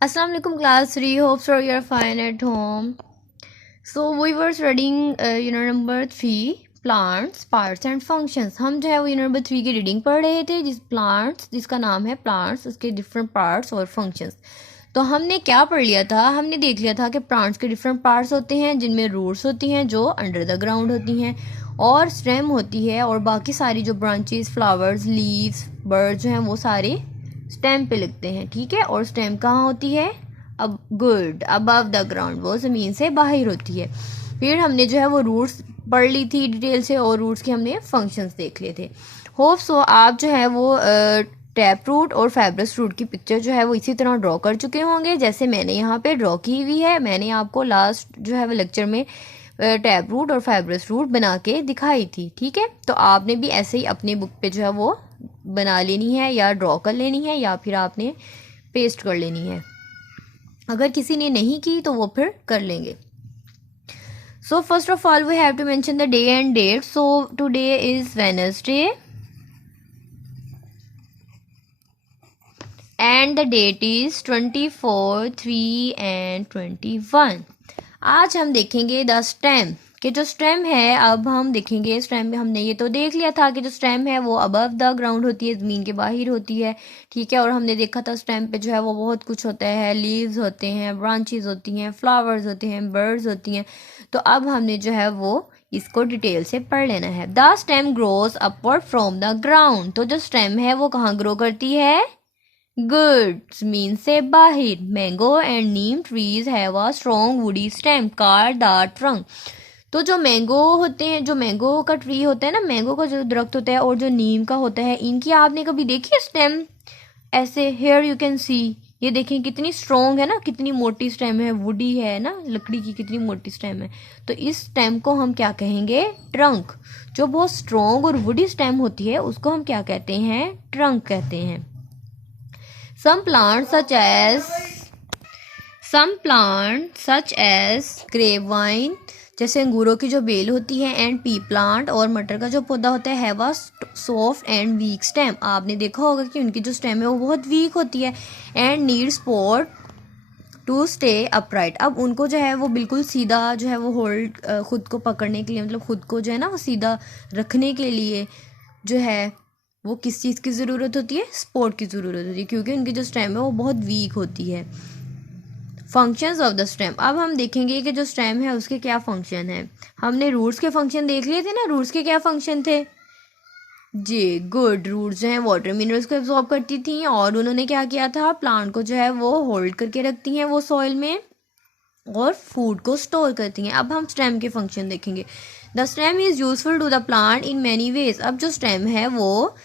Assalamu alaikum class 3. Hope so you're fine at home. So we were studying number 3 plants, parts and functions. हम जो है वो number 3 की reading पढ़ रहे थे जिसका नाम है प्लांट्स, उसके डिफरेंट पार्ट्स और फंक्शंस। तो हमने क्या पढ़ लिया था, हमने देख लिया था कि प्लांट्स के डिफरेंट पार्ट्स होते हैं जिनमें रूट्स होती हैं जो अंडर द ग्राउंड होती हैं, और स्टेम होती है, और बाकी सारी जो ब्रांचेस, फ्लावर्स, लीव्स, बर्ड्स जो हैं वो सारे स्टेम पे लगते हैं। ठीक है, और स्टेम कहाँ होती है? अब गुड अबव द ग्राउंड, वो ज़मीन से बाहर होती है। फिर हमने जो है वो रूट्स पढ़ ली थी डिटेल से, और रूट्स के हमने फंक्शंस देख लिए थे। होप सो आप जो है वो टैप रूट और फाइब्रस रूट की पिक्चर जो है वो इसी तरह ड्रॉ कर चुके होंगे जैसे मैंने यहाँ पे ड्रॉ की हुई है। मैंने आपको लास्ट जो है वो लेक्चर में टैप रूट और फाइब्रस रूट बना के दिखाई थी। ठीक है, तो आपने भी ऐसे ही अपनी बुक पे जो है वो बना लेनी है, या ड्रॉ कर लेनी है, या फिर आपने पेस्ट कर लेनी है। अगर किसी ने नहीं की तो वो फिर कर लेंगे। So first of all we have to mention the day and date. So today is Wednesday and the date is 24, 3 and 21। आज हम देखेंगे द स्टेम कि जो स्टेम है, अब हम देखेंगे स्टेम में हमने ये तो देख लिया था कि जो स्टेम है वो अबव द ग्राउंड होती है, ज़मीन के बाहर होती है। ठीक है, और हमने देखा था स्टेम पे जो है वो बहुत कुछ होता है, लीव्स होते हैं, ब्रांचेस होती हैं, फ्लावर्स होते हैं, बर्ड्स होती हैं। तो अब हमने जो है वो इसको डिटेल से पढ़ लेना है। The stem grows upward from the ground. तो जो स्टेम है वो कहाँ ग्रो करती है? गुड, मीन से बाहर। Mango and Neem trees have a strong woody stem called the trunk. तो जो मैंगो होते हैं, जो मैंगो का ट्री होता है ना, मैंगो का जो दरख्त होता है, और जो नीम का होता है, इनकी आपने कभी देखी है स्टेम? ऐसे हेयर यू कैन सी, ये देखें कितनी स्ट्रॉन्ग है ना, कितनी मोटी स्टेम है, वुडी है ना, लकड़ी की कितनी मोटी स्टेम है। तो इस स्टेम को हम क्या कहेंगे? ट्रंक। जो बहुत स्ट्रॉन्ग और वुडी स्टेम होती है उसको हम क्या कहते हैं? ट्रंक कहते हैं। Some plants such as grapevine, जैसे अंगूरों की जो बेल होती है, एंड पी प्लांट और मटर का जो पौधा होता है, have a soft and week stem. आपने देखा होगा कि उनकी जो स्टेम है वो बहुत वीक होती है, and need support to stay upright. अब उनको जो है वो बिल्कुल सीधा जो है वो होल्ड, खुद को पकड़ने के लिए, मतलब खुद को जो है ना वो सीधा रखने के लिए जो है वो किस चीज़ की ज़रूरत होती है? सपोर्ट की ज़रूरत होती है, क्योंकि उनकी जो स्टेम है वो बहुत वीक होती है। फंक्शंस ऑफ द स्टेम, अब हम देखेंगे कि जो स्टेम है उसके क्या फंक्शन है। हमने रूट्स के फंक्शन देख लिए थे ना, रूट्स के क्या फंक्शन थे जी? गुड, रूट्स जो है वाटर मिनरल्स को एब्जॉर्ब करती थी, और उन्होंने क्या किया था? प्लांट को जो है वो होल्ड करके रखती हैं वो सॉइल में, और फूड को स्टोर करती हैं। अब हम स्टेम के फंक्शन देखेंगे। The stem is useful to the plant in many ways. अब जो स्टेम है वो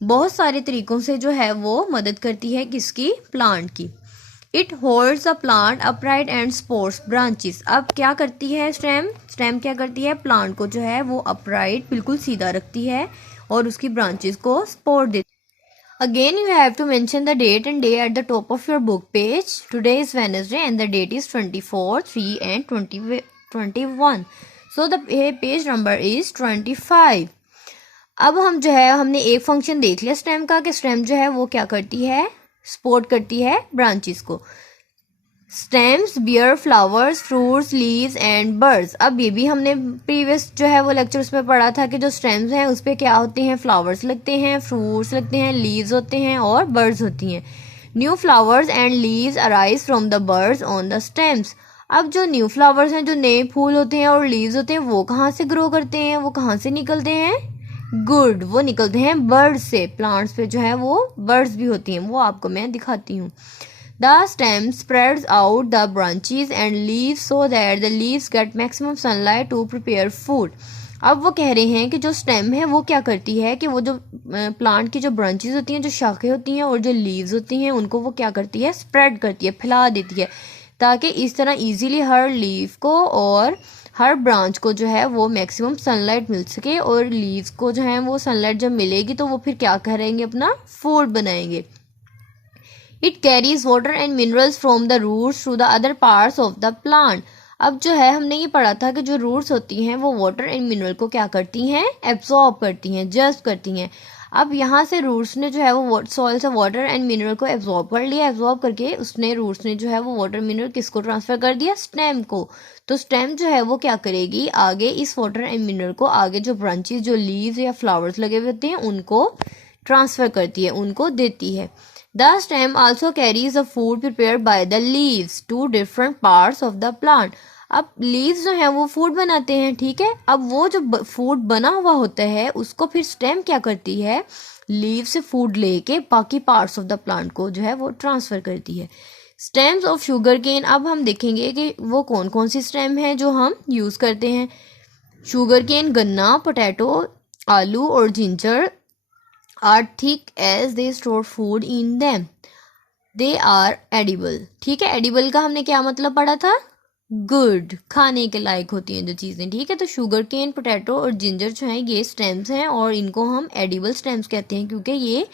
बहुत सारे तरीकों से जो है वो मदद करती है किसकी? प्लांट की। It holds the plant upright and supports branches. अब क्या करती है स्टेम क्या करती है? प्लांट को जो है वो अपराइट, बिल्कुल सीधा रखती है, और उसकी ब्रांचेस को सपोर्ट देती है। Again, you have to mention the date and day at the top of your book page. Today is Wednesday and the date is 24, 3 and 21. So the page number is 25. अब हम जो है हमने एक function देख लिया स्टेम का कि स्टेम जो है वो क्या करती है? सपोर्ट करती है ब्रांचेस को। Stems beer flowers, fruits, leaves and birds. अब ये भी हमने प्रीवियस जो है वो लेक्चर्स में पढ़ा था कि जो स्टेम्स हैं उस पर क्या होते हैं? फ्लावर्स लगते हैं, फ्रूट्स लगते हैं, लीव्स होते हैं, और बर्ड्स होती हैं। New flowers and leaves arise from the birds on the stems. अब जो न्यू फ्लावर्स हैं, जो नए फूल होते हैं और लीव्स होते हैं, वो कहाँ से ग्रो करते हैं? वो कहाँ से निकलते हैं? गुड, वो निकलते हैं बर्ड्स से। प्लांट्स पे जो है वो बर्ड्स भी होती हैं, वो आपको मैं दिखाती हूँ। The stem spreads out the branches and leaves so that the leaves get maximum sunlight to prepare food. अब वो कह रहे हैं कि जो स्टेम है वो क्या करती है कि वो जो प्लांट की जो ब्रांचेस होती हैं, जो शाखें होती हैं, और जो लीव्स होती हैं, उनको वो क्या करती है? स्प्रेड करती है, फैला देती है, ताकि इस तरह इजीली हर लीव को और हर ब्रांच को जो है वो मैक्सिमम सनलाइट मिल सके, और लीव्स को जो है वो सनलाइट जब मिलेगी तो वो फिर क्या करेंगे? अपना फूड बनाएंगे। It carries water and minerals from the roots to the other parts of the plant. अब जो है हमने ये पढ़ा था कि जो रूट्स होती हैं वो वाटर एंड मिनरल को क्या करती हैं? एब्सॉर्ब करती हैं, जस्ट करती हैं। अब यहाँ से रूट्स ने जो है वो सॉइल से वाटर एंड मिनरल को एब्जॉर्ब कर लिया, एब्जॉर्ब करके उसने रूट्स ने जो है वो वाटर मिनरल किसको ट्रांसफर कर दिया, स्टेम को। तो स्टेम जो है वो क्या करेगी, आगे इस वाटर एंड मिनरल को आगे जो ब्रांचेस जो लीव्स या फ्लावर्स लगे हुए होते हैं उनको ट्रांसफर करती है, उनको देती है। The stem also carries the food prepared by the leaves to different parts of the plant. अब लीव्स जो है वो फूड बनाते हैं, ठीक है। अब वो जो फूड बना हुआ होता है उसको फिर स्टेम क्या करती है, लीव से फूड लेके बाकी पार्ट्स ऑफ द प्लांट को जो है वो ट्रांसफर करती है। स्टेम्स ऑफ शुगर केन, अब हम देखेंगे कि वो कौन कौन सी स्टेम है जो हम यूज करते हैं। शुगर केन, गन्ना, पोटैटो, आलू और ginger are thick as they store food in them, they are edible. ठीक है, एडिबल का हमने क्या मतलब पढ़ा था, गुड, खाने के लायक होती हैं जो चीज़ें, ठीक है। तो शुगर केन, पोटैटो और जिंजर जो है ये स्टेम्स हैं और इनको हम एडिबल स्टेम्स कहते हैं क्योंकि ये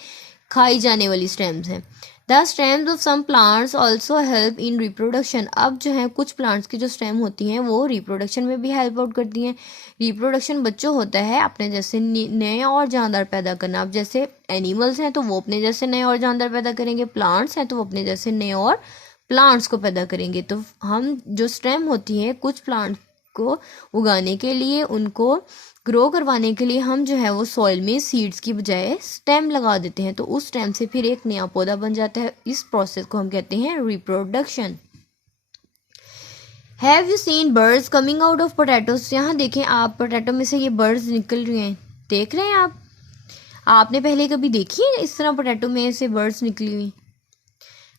खाई जाने वाली स्टेम्स हैं। The stems of some plants also help in reproduction, अब जो है कुछ प्लांट्स की जो स्टेम होती हैं वो रिप्रोडक्शन में भी हेल्प आउट करती हैं। रिप्रोडक्शन बच्चों होता है अपने जैसे नए और जानदार पैदा करना। अब जैसे एनिमल्स हैं तो वो अपने जैसे नए और जानदार पैदा करेंगे, प्लांट्स हैं तो वो अपने जैसे नए और प्लांट्स को पैदा करेंगे। तो हम जो स्टेम होती है कुछ प्लांट को उगाने के लिए, उनको ग्रो करवाने के लिए हम जो है वो सॉइल में सीड्स की बजाय स्टेम लगा देते हैं, तो उस स्टेम से फिर एक नया पौधा बन जाता है। इस प्रोसेस को हम कहते हैं reproduction. Have you seen birds coming out of potatoes, यहाँ देखें आप, पोटैटो में से ये बर्ड्स निकल रहे हैं, देख रहे हैं आप, आपने पहले कभी देखी है इस तरह पोटैटो में से बर्ड्स निकली हुई।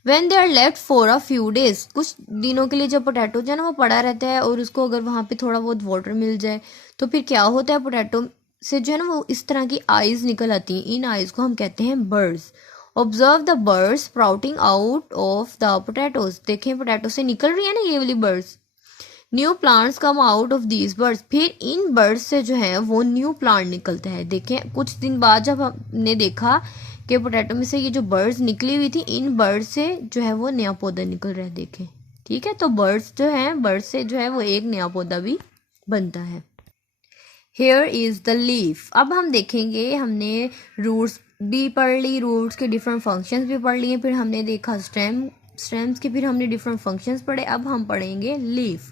When they are left for a few days, कुछ दिनों के लिए जब पोटैटो जो है ना वो पड़ा रहता है और उसको अगर वहाँ पे थोड़ा बहुत वाटर मिल जाए तो फिर क्या होता है, पोटैटो से जो है ना वो इस तरह की आइज निकल आती हैं, इन आइज को हम कहते हैं birds. Observe the birds sprouting out of the potatoes, देखें पोटैटो से निकल रही है ना ये वाली birds. New plants come out of these birds, फिर इन बर्ड्स से जो है वो न्यू प्लांट निकलता है। देखें कुछ दिन बाद जब हमने देखा कि पोटैटो में से ये जो बर्ड्स निकली हुई थी, इन बर्ड्स से जो है वो नया पौधा निकल रहा है, देखें, ठीक है। तो बर्ड्स जो हैं, बर्ड्स से जो है वो एक नया पौधा भी बनता है। हेयर इज द लीफ, अब हम देखेंगे, हमने रूट्स भी पढ़ ली, रूट्स के डिफरेंट फंक्शंस भी पढ़ लिए, फिर हमने देखा स्टेम्स के, फिर हमने डिफरेंट फंक्शंस पढ़े। अब हम पढ़ेंगे leaf.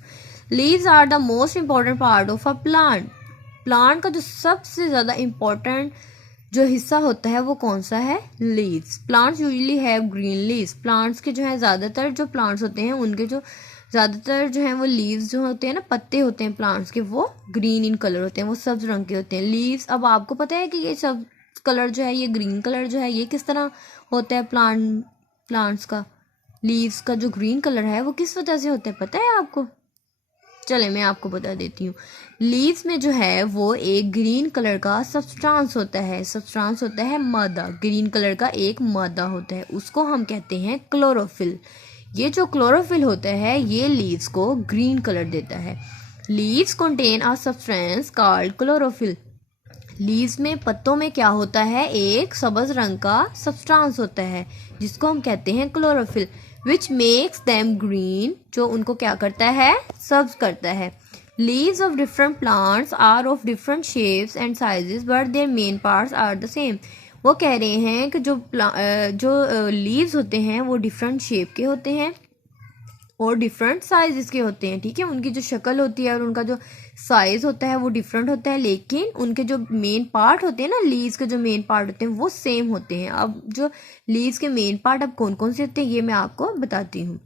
Leaves are the most important part of a plant, plant का जो सबसे ज़्यादा इम्पॉर्टेंट जो हिस्सा होता है वो कौन सा है, leaves. Plants usually have green leaves, plants के जो है ज़्यादातर जो प्लांट्स होते हैं उनके जो ज़्यादातर जो है वो लीव्स जो होते हैं ना, पत्ते होते हैं प्लांट्स के, वो ग्रीन इन कलर होते हैं, वो सब्ज रंग के होते हैं लीव्स। अब आपको पता है कि ये सब कलर जो है, ये ग्रीन कलर जो है, ये किस तरह होता है प्लांट्स का, लीव्स का जो ग्रीन कलर है वो किस वजह से होता है, पता है आपको? चले मैं आपको बता देती हूँ। लीव्स में जो है वो एक ग्रीन कलर का सब्सटेंस होता है, सब्सटेंस होता है मादा, ग्रीन कलर का एक मादा होता है, उसको हम कहते हैं क्लोरोफिल। ये जो क्लोरोफिल होता है ये लीव्स को ग्रीन कलर देता है। Leaves contain a substance called chlorophyll, leaves में, पत्तों में क्या होता है, एक सब्ज रंग का सब्सटेंस होता है जिसको हम कहते हैं chlorophyll, which makes them green, जो उनको क्या करता है, सब्ज करता है। Leaves of different plants are of different shapes and sizes but their main parts are the same. वो कह रहे हैं कि जो लीव्स होते हैं वो डिफरेंट शेप के होते हैं और डिफरेंट साइज़ के होते हैं, ठीक है। उनकी जो शक्ल होती है और उनका जो साइज़ होता है वो डिफरेंट होता है, लेकिन उनके जो मेन पार्ट होते हैं ना, लीव्स के जो मेन पार्ट होते हैं वो सेम होते हैं। अब जो लीव्स के मेन पार्ट अब कौन कौन से होते हैं ये मैं आपको बताती हूँ।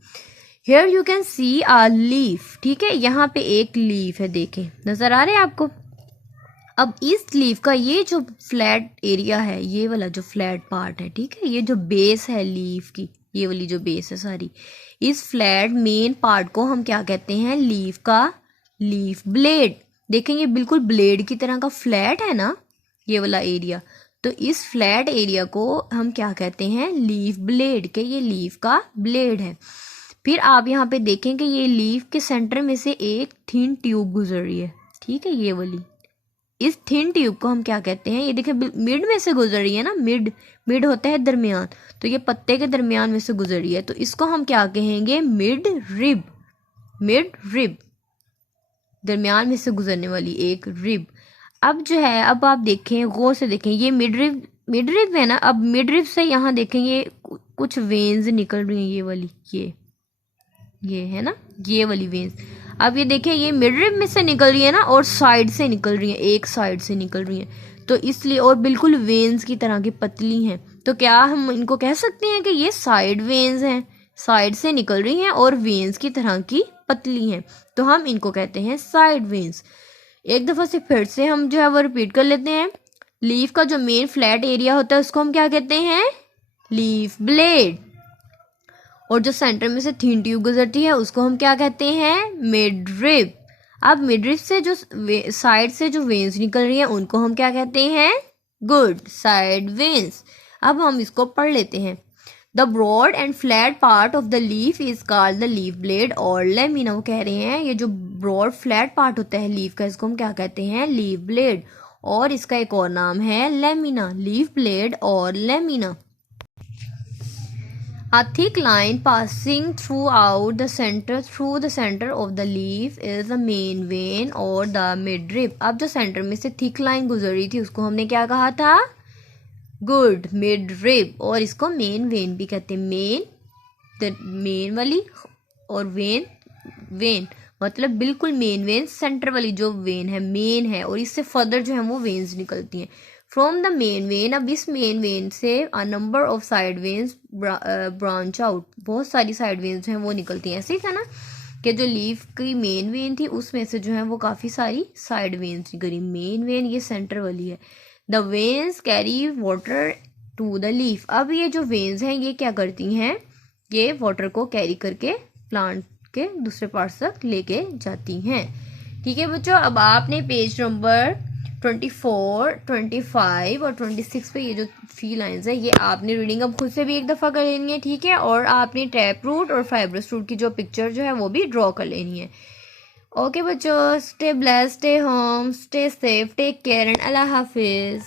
Here you can see a leaf, ठीक है, यहाँ पे एक लीफ है, देखें, नज़र आ रहे हैं आपको। अब इस लीफ का ये जो फ्लैट एरिया है, ये वाला जो फ्लैट पार्ट है, ठीक है, ये जो बेस है लीफ की, ये वाली जो बेस है सारी, इस फ्लैट मेन पार्ट को हम क्या कहते हैं, लीफ का लीफ ब्लेड। देखेंगे बिल्कुल ब्लेड की तरह का फ्लैट है ना ये वाला एरिया, तो इस फ्लैट एरिया को हम क्या कहते हैं, लीफ ब्लेड, के ये लीफ का ब्लेड है। फिर आप यहाँ पे देखें कि ये लीफ के सेंटर में से एक थिन ट्यूब गुजर रही है, ठीक है, ये वाली, इस थिन ट्यूब को हम क्या कहते हैं, ये देखें मिड में से गुजर रही है ना, मिड होता है दरमियान, तो ये पत्ते के दरमियान में से गुजर रही है, तो इसको हम क्या कहेंगे, मिड रिब, दरमियान में से गुजरने वाली एक रिब। अब जो है, अब आप देखें, गौर से देखें, ये मिड रिब मिडरिप है ना, अब मिडरिप से यहाँ देखेंगे कुछ वेन्स निकल रही हैं, ये वाली, ये है ना, ये वाली वेन्स। अब ये देखिए ये मिडरिप में से निकल रही है ना, और साइड से निकल रही है, एक साइड से निकल रही है, तो इसलिए, और बिल्कुल वेन्स की तरह की पतली हैं, तो क्या हम इनको कह सकते हैं कि ये साइड वेन्स हैं, साइड से निकल रही हैं और वेन्स की तरह की पतली हैं, तो हम इनको कहते हैं साइड वेन्स। एक दफ़ा से फिर से हम जो है वो रिपीट कर लेते हैं। लीफ का जो मेन फ्लैट एरिया होता है उसको हम क्या कहते हैं, लीफ ब्लेड, और जो सेंटर में से थिन ट्यूब गुजरती है उसको हम क्या कहते हैं, मिडरिप। अब मिडरिप से जो साइड से जो वेन्स निकल रही हैं उनको हम क्या कहते हैं, गुड साइड वेन्स। अब हम इसको पढ़ लेते हैं। The broad and flat part of the leaf is called the leaf blade और लेमिना। वो कह रहे हैं ये जो ब्रॉड फ्लैट पार्ट होता है लीफ का, इसको हम क्या कहते हैं, लीफ ब्लेड, और इसका एक और नाम है लेमिना, लीफ ब्लेड और lamina. A thick line passing through the center of the leaf is the main vein or the midrib। अब जो सेंटर में से थिक लाइन गुजर रही थी उसको हमने क्या कहा था, गुड मिडरिब, और इसको मेन वेन भी कहते हैं, मेन वाली, और वेन मतलब बिल्कुल मेन वेन, सेंटर वाली जो वेन है मेन है, और इससे फर्दर जो है वो वेन्स निकलती हैं फ्रॉम द मेन वेन। अब इस मेन वेन से a number of side veins branch out, बहुत सारी साइड वेन्स हैं वो निकलती हैं। ऐसे ही था ना कि जो लीफ की मेन वेन थी उसमें से जो है वो काफ़ी सारी साइड वेन्स निकली। मेन वेन ये सेंटर वाली है। The veins carry water to the leaf. अब ये जो वेन्स हैं ये क्या करती हैं, ये वाटर को कैरी करके प्लांट के दूसरे पार्ट्स तक लेके जाती हैं। ठीक है बच्चों, अब आपने पेज नंबर 24, 25 और 26 पे ये जो 3 लाइंस है ये आपने रीडिंग अब खुद से भी एक दफ़ा कर लेनी है, ठीक है, और आपने टैप रूट और फाइब्रस रूट की जो पिक्चर जो है वो भी ड्रॉ कर लेनी है। ओके बच्चों, stay blessed, stay home, stay safe, take care and अल्लाह हाफिज़।